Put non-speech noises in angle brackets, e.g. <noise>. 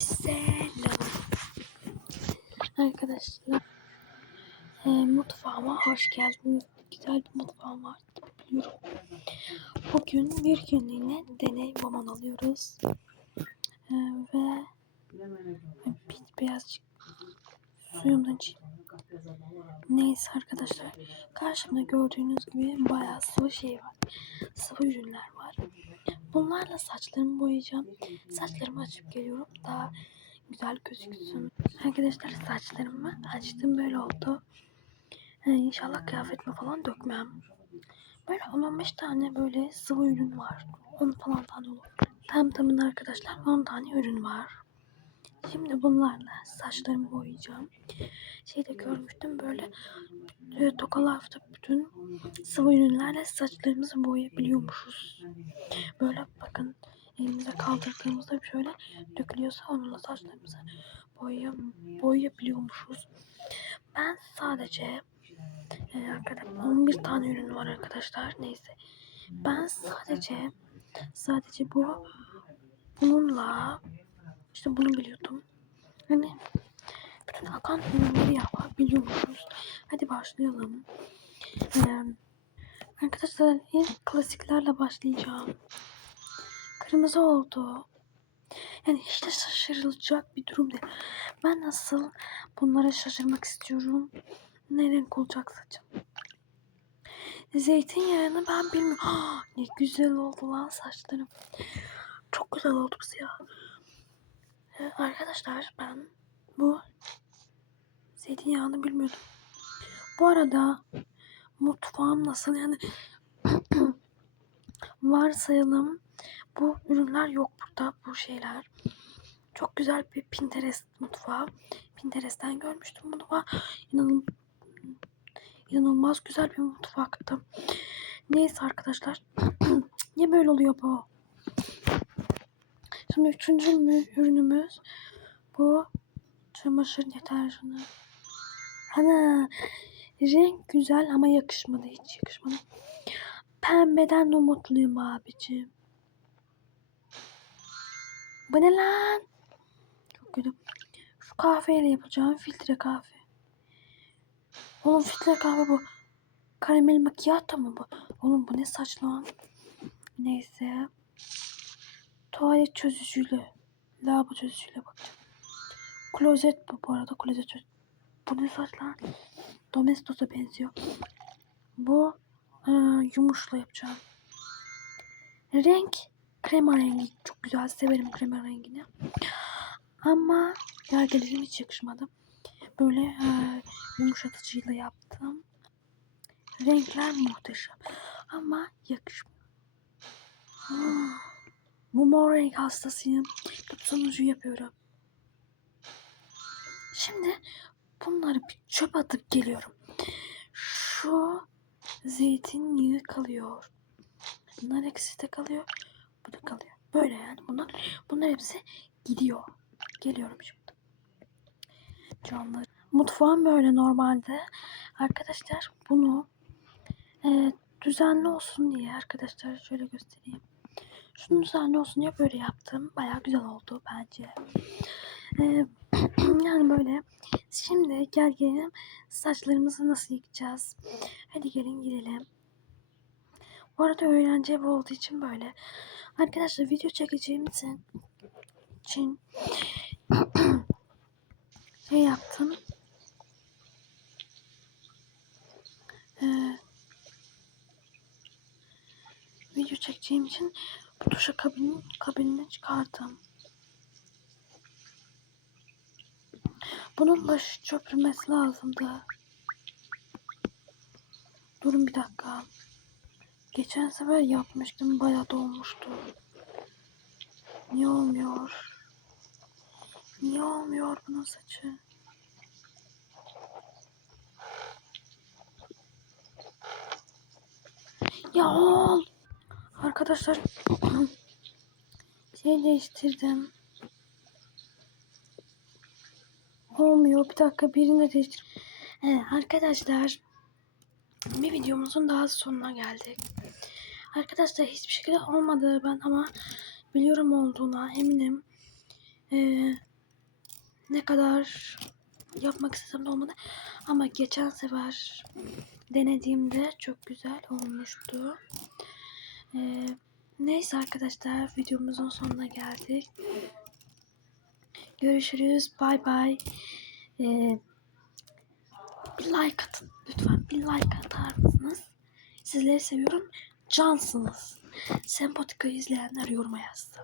Selam. Arkadaşlar. E, mutfağıma hoş geldiniz. Güzel bir mutfağım var. Biliyorum. Bugün bir günlüğüne deney roman alıyoruz. E, ve bir, birazcık suyumdan içeyim. Neyse arkadaşlar. Karşımda gördüğünüz gibi bayağı sıvı şey var. Sıvı ürünler var. Bunlarla saçlarımı boyayacağım. Saçlarımı açıp geliyorum. Daha güzel gözüksün. Arkadaşlar saçlarımı açtım böyle oldu. Ee, inşallah kıyafetime falan dökmem. Böyle 10-15 tane böyle sıvı ürün var. 10 falan tane olur. Tam tamına arkadaşlar 10 tane ürün var. Şimdi bunlarla saçlarımı boyayacağım. Şeyde görmüştüm böyle e, tokalarda bütün sıvı ürünlerle saçlarımızı boyayabiliyormuşuz. Böyle bakın elimize kaldırdığımızda şöyle dökülüyorsa onunla saçlarımızı boya, boyayabiliyormuşuz. Ben sadece e, arkadaşlar 11 tane ürün var arkadaşlar. Neyse. Ben sadece sadece bu bununla işte bunu biliyordum. Hani bütün akan ürünleri yapabiliyormuşuz. Hadi başlayalım. Arkadaşlar ilk klasiklerle başlayacağım. Kırmızı oldu. Yani hiç de şaşırılacak bir durum değil. Ben nasıl bunlara şaşırmak istiyorum. Ne renk olacak saçım? Zeytinyağını ben bilmiyorum. <gasps> Ah, ne güzel oldu lan saçlarım. Çok güzel oldu bu siyah. Ee, arkadaşlar ben bu zeytinyağını bilmiyordum. Bu arada mutfağım nasıl yani <clears throat> varsayalım bu ürünler yok burada bu şeyler. Çok güzel bir Pinterest mutfağı. Pinterest'ten görmüştüm. Aa, İnanın, inanılmaz güzel bir mutfaktı. Neyse arkadaşlar. <clears throat> Niye böyle oluyor bu? Şimdi üçüncü mü- ürünümüz bu çamaşır deterjanı. Ana renk güzel ama yakışmadı hiç yakışmadı. Pembeden umutluyum abicim. Bu ne lan? Çok kötü. Şu kahveyle yapacağım filtre kahve. Oğlum filtre kahve bu. Karamel macchiato mu bu? Oğlum bu ne saç lan? Neyse. Tuvalet çözücüyle. Lavabo çözücüyle bakacağım. Klozet bu bu arada. Klozet çöz. Bu ne saç lan? Domestos'a benziyor. Bu e, yumuşla yapacağım. Renk krema rengi. Çok güzel severim krema rengini. Ama gergelim hiç yakışmadı. Böyle e, yumuşatıcıyla yaptım. Renkler muhteşem. Ama yakışmıyor. Ah, <gasps> Bu mor renk hastasıyım. Tutsunucu yapıyorum. Şimdi bunları bir çöp atıp geliyorum. Şu zeytinyağı kalıyor. Bunlar ikisi de kalıyor. Bu da kalıyor. Böyle yani bunlar bunlar hepsi gidiyor. Geliyorum şimdi. Canlar. Mutfağım böyle normalde. Arkadaşlar bunu e, düzenli olsun diye arkadaşlar şöyle göstereyim. Şunu düzenli olsun diye böyle yaptım. Baya güzel oldu bence. E, <clears throat> yani böyle. Şimdi gel gelelim saçlarımızı nasıl yıkayacağız. Hadi gelin gidelim. Bu arada öğrenci evi olduğu için böyle. Arkadaşlar video çekeceğim için, için <clears throat> şey yaptım. Ee, video çekeceğim için bu duşa kabinin kabinini çıkardım. Bunun başı çöpürmesi lazımdı. Durun bir dakika. Geçen sefer yapmıştım. Bayağı dolmuştu. Niye olmuyor? Niye olmuyor bunun saçı? Ya ol. Arkadaşlar <clears throat> şey değiştirdim. Olmuyor. Bir dakika birini değiştir. Evet, arkadaşlar bir videomuzun daha sonuna geldik. Arkadaşlar hiçbir şekilde olmadı ben ama biliyorum olduğuna eminim. Ee, ne kadar yapmak istesem de olmadı. Ama geçen sefer denediğimde çok güzel olmuştu. Ee, neyse arkadaşlar videomuzun sonuna geldik. Görüşürüz. Bay bay. Ee, bir like atın. Lütfen bir like atar mısınız? Sizleri seviyorum. Cansınız. Sempatikayı izleyenler yoruma yazsın.